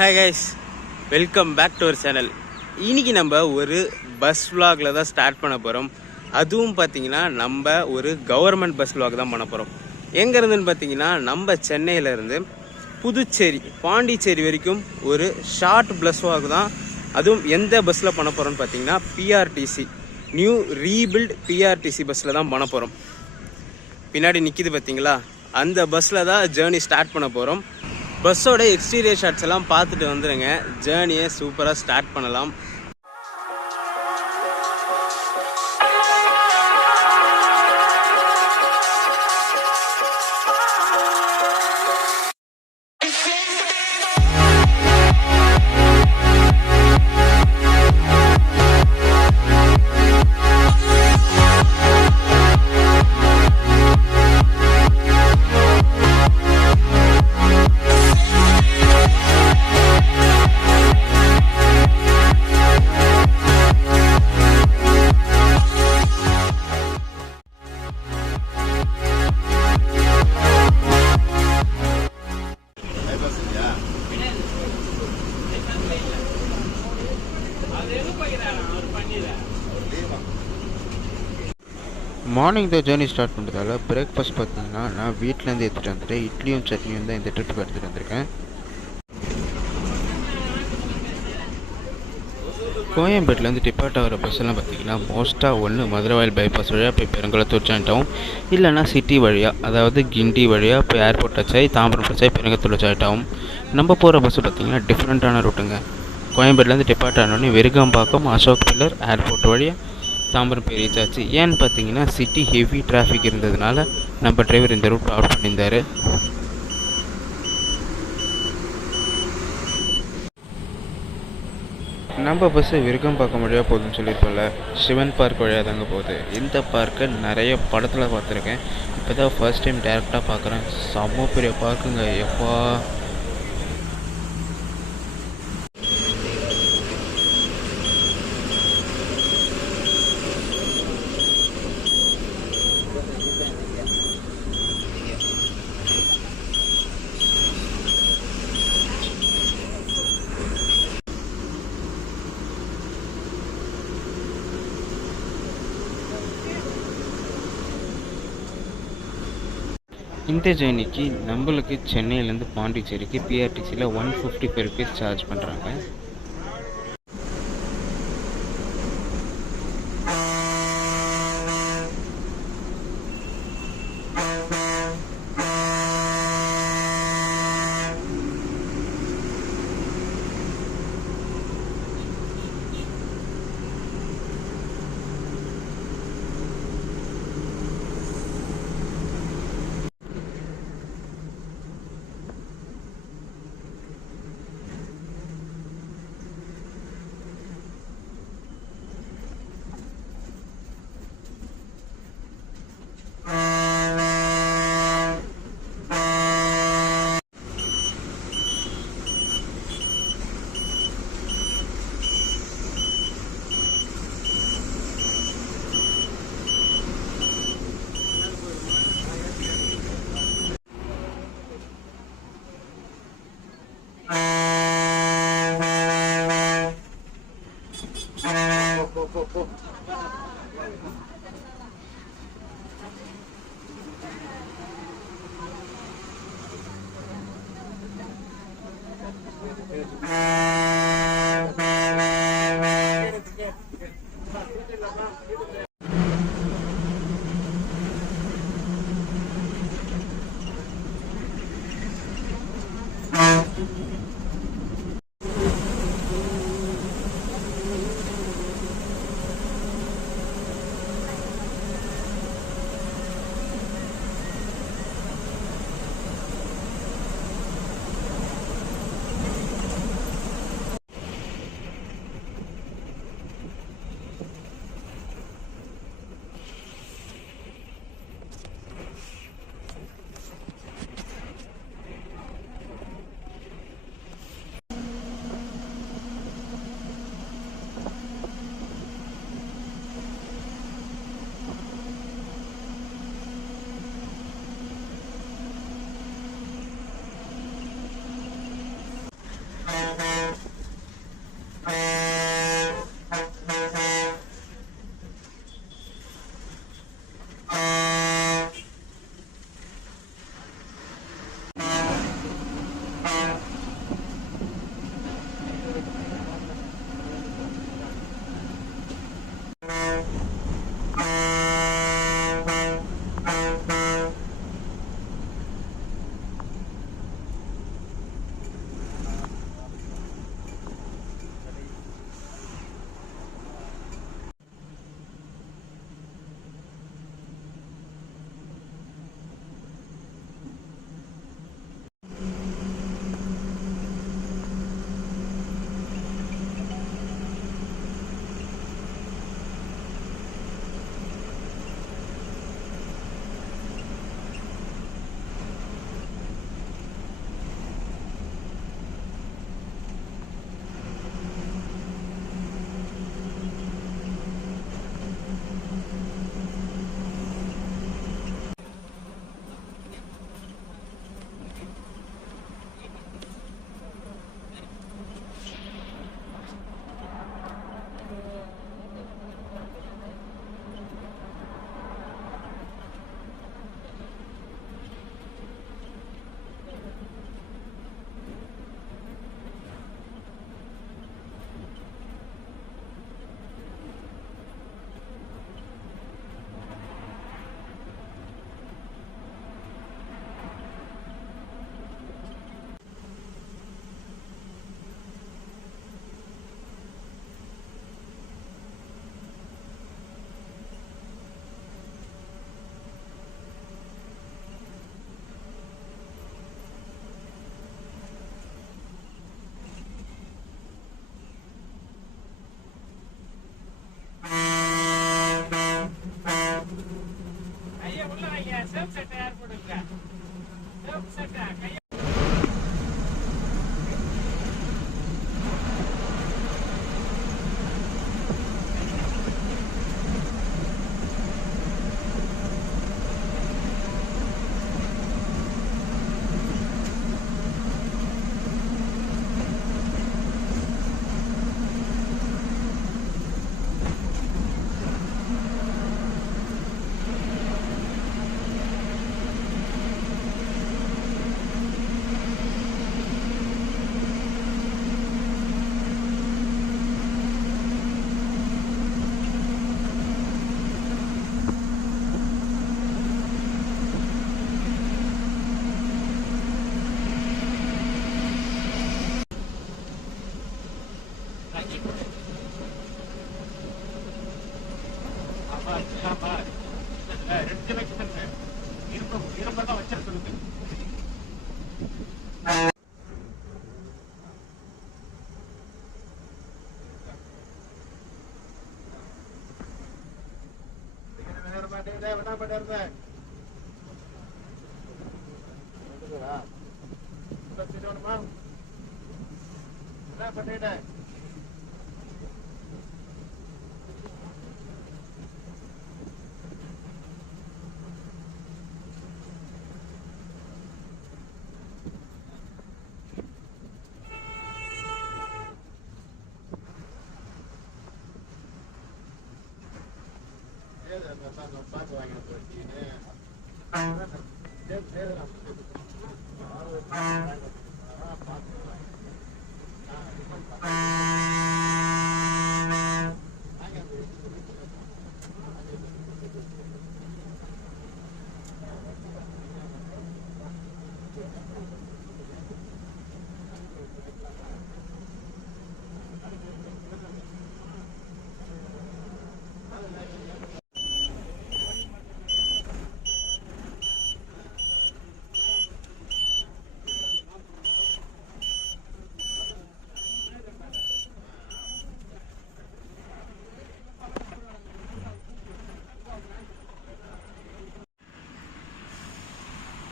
Hi guys, welcome back to our channel. இன்னைக்கு நம்ம ஒரு பஸ் vlogல தான் ஸ்டார்ட் பண்ண போறோம். அதுவும் பாத்தீங்கன்னா நம்ம ஒரு கவர்மெண்ட் பஸ் vlog தான் பண்ண போறோம். எங்க இருந்துன்னு பாத்தீங்கன்னா நம்ம சென்னையில இருந்து புதுச்சேரி பாண்டிச்சேரி வரைக்கும் ஒரு ஷார்ட் பஸ் vlog தான். அதுவும் எந்த பஸ்ல பண்ண போறோம்னு பாத்தீங்கன்னா PRTC நியூ ரீபில்ட் PRTC பஸ்ல தான் பண்ண போறோம். பின்னாடி நிக்குது பாத்தீங்களா, அந்த பஸ்ல தான் ஜர்னி ஸ்டார்ட் பண்ண போறோம். பஸ்ஸோட எக்ஸ்டீரியர் ஷாட்ஸ் எல்லாம் பார்த்துட்டு வந்துடுங்க. ஜேர்னியை சூப்பராக ஸ்டார்ட் பண்ணலாம். மார்னிங் தான் ஜேர்னி ஸ்டார்ட் பண்ணுறதால பிரேக்ஃபாஸ்ட் பார்த்தீங்கன்னா நான் வீட்டிலேருந்து எடுத்துகிட்டு வந்துட்டேன். இட்லியும் சட்னியும் தான் இந்த ட்ரிப்புக்கு எடுத்துகிட்டு வந்திருக்கேன். கோயம்பேட்டிலேருந்து டிபார்ட் ஆகிற பஸ்ஸெல்லாம் பார்த்தீங்கன்னா மோஸ்ட்டாக ஒன்று மதுரவாயல் பைபாஸ் வழியாக போய் பெருங்குளத்தூர் ஜாயிண்ட் ஆகும், இல்லைனா சிட்டி வழியாக அதாவது கிண்டி வழியாக போய் ஏர்போர்ட் டச் ஆகி தாம்பரம் டச் ஆகி பெருங்கத்தூர் ஜாயிண்ட் ஆகும். நம்ம போகிற பஸ்ஸு பார்த்தீங்கன்னா டிஃப்ரெண்ட்டான ரூட்டுங்க. கோயம்பேட்டிலேருந்து டிபார்ட் ஆனோடனே விருகம்பாக்கம் அசோக் பில்லர் ஏர்போர்ட் வழியாக தாம்பரம் போய் ரீச் ஆச்சு. ஏன்னு பார்த்தீங்கன்னா சிட்டி ஹெவி டிராஃபிக் இருந்ததுனால நம்ம டிரைவர் இந்த ரூட் ஆட் பண்ணியிருந்தார். நம்ம பஸ்ஸு விருகம்பாக்கம் வழியாக போகுதுன்னு சொல்லியிருப்போம்ல, சிவன் பார்க் வழியாக தாங்க போகுது. இந்த பார்க்கை நிறைய படத்தில் பார்த்துருக்கேன், இப்போ தான் ஃபர்ஸ்ட் டைம் டேரெக்டாக பார்க்குறேன். செம்ம பெரிய பார்க்குங்க எப்பா. இந்த ஜேர்னிக்கு நம்மளுக்கு சென்னையிலேருந்து பாண்டிச்சேரிக்கு PRTCயில் 155 rupees சார்ஜ் பண்ணுறாங்க.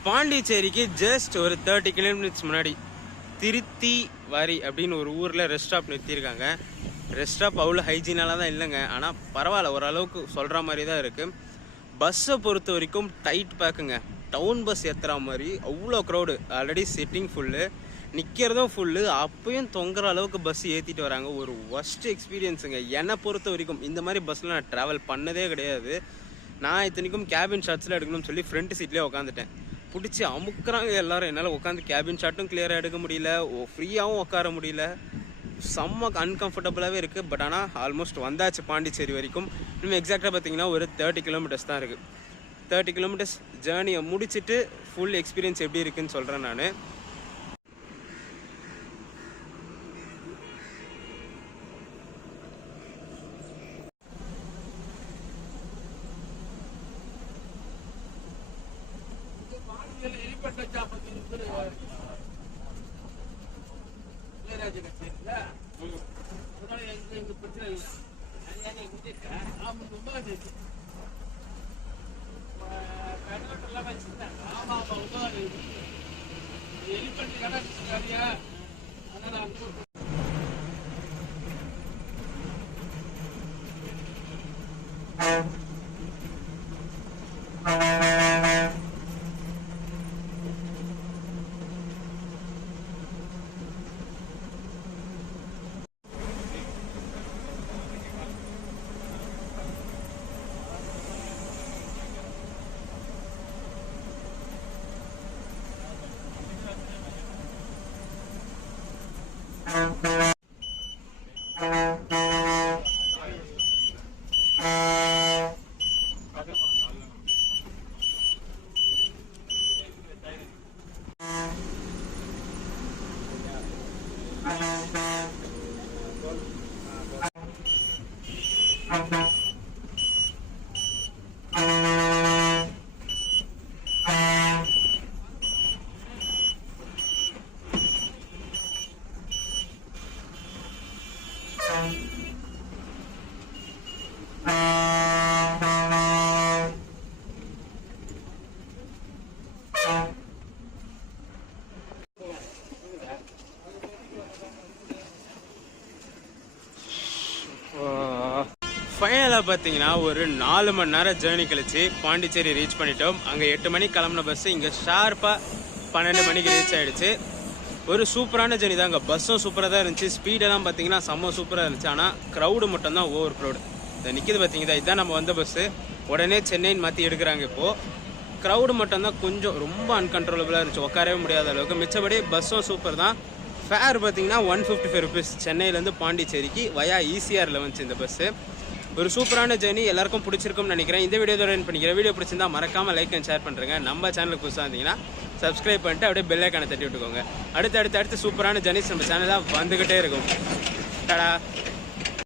பாண்டிச்சேரிக்கு ஜஸ்ட் ஒரு 30 கிலோமீட்டர்ஸ் முன்னாடி திருத்தி வாரி அப்படின்னு ஒரு ஊரில் ரெஸ்ட் ஸ்டாப் நிறுத்தியிருக்காங்க. ரெஸ்ட் ஸ்டாப் அவ்வளோ ஹைஜீனாலாம் தான் இல்லைங்க, ஆனால் பரவாயில்ல, ஓரளவுக்கு சொல்கிற மாதிரி தான் இருக்குது. பஸ்ஸை பொறுத்த வரைக்கும் டைட் பேக்குங்க. டவுன் பஸ் ஏற்றுற மாதிரி அவ்வளோ க்ரௌடு. ஆல்ரெடி சிட்டிங் ஃபுல்லு, நிற்கிறதும் ஃபுல்லு, அப்பயும் தொங்குற அளவுக்கு பஸ் ஏற்றிட்டு வராங்க. ஒரு ஒஸ்ட் எக்ஸ்பீரியன்ஸுங்க என்னை பொறுத்த வரைக்கும். இந்த மாதிரி பஸ்ஸில் நான் ட்ராவல் பண்ணதே கிடையாது. நான் இத்தனைக்கும் கேபின் ஷாட்ஸில் எடுக்கணும்னு சொல்லி ஃப்ரண்ட் சீட்லேயே உட்காந்துட்டேன். பிடிச்சி அமுக்குறாங்க எல்லாரும். என்னால் உட்காந்து கேபின் ஷாட்டும் கிளியராக எடுக்க முடியல, ஃப்ரீயாகவும் உட்கார முடியல. செம்ம அன்கம்ஃபர்டபுளாகவே இருக்குது. பட் ஆனால் ஆல்மோஸ்ட் வந்தாச்சு பாண்டிச்சேரி வரைக்கும். இன்னும் எக்ஸாக்டாக பார்த்தீங்கன்னா ஒரு 30 கிலோமீட்டர்ஸ் தான் இருக்குது. 30 கிலோமீட்டர்ஸ் ஜேர்னியை முடிச்சுட்டு ஃபுல் எக்ஸ்பீரியன்ஸ் எப்படி இருக்குன்னு சொல்கிறேன் நான். ஃபைனலாக பார்த்தீங்கன்னா ஒரு 4 மணி நேரம் ஜேர்னி கழிச்சு பாண்டிச்சேரி ரீச் பண்ணிட்டோம். அங்கே 8 மணிக்கு கிளம்புன பஸ்ஸு இங்கே ஷார்ப்பாக 12 மணிக்கு ரீச் ஆகிடுச்சு. ஒரு சூப்பரான ஜேர்னி தான். அங்கே பஸ்ஸும் சூப்பராக தான் இருந்துச்சு. ஸ்பீடெல்லாம் பார்த்தீங்கன்னா செம்ம சூப்பராக இருந்துச்சு. ஆனால் க்ரௌடு மட்டும்தான் ஓவர் க்ரௌடு. இதை நிற்கிது பார்த்தீங்கன்னா இதுதான் நம்ம வந்த பஸ்ஸு. உடனே சென்னைன்னு மாற்றி எடுக்கிறாங்க. இப்போது க்ரௌடு மட்டும்தான் கொஞ்சம் ரொம்ப அன்கண்ட்ரோலபிளாக இருந்துச்சு, உட்காரவே முடியாத அளவுக்கு. மிச்சபடி பஸ்ஸும் சூப்பர் தான். ஃபேர் பார்த்தீங்கன்னா 155 ருபீஸ். சென்னையிலேருந்து பாண்டிச்சேரிக்கு வயா ECRல வந்துச்சு இந்த பஸ்ஸு. ஒரு சூப்பரான ஜேர்னி, எல்லாருக்கும் பிடிச்சிருக்கும்னு நினைக்கிறேன். இந்த வீடியோ தான் பண்ணிக்கிறேன். வீடியோ பிடிச்சிருந்தா மறக்காமல் லைக் அண்ட் ஷேர் பண்ணுறேங்க. நம்ம சேனலுக்கு புதுசாக இருந்தீங்கன்னா சப்ஸ்கிரைப் பண்ணிட்டு அப்படியே பெல் ஐக்கானை தட்டி விட்டுக்கோங்க. அடுத்து சூப்பரான ஜேர்னிஸ் நம்ம சேனலாக வந்துக்கிட்டே இருக்கும். டடா.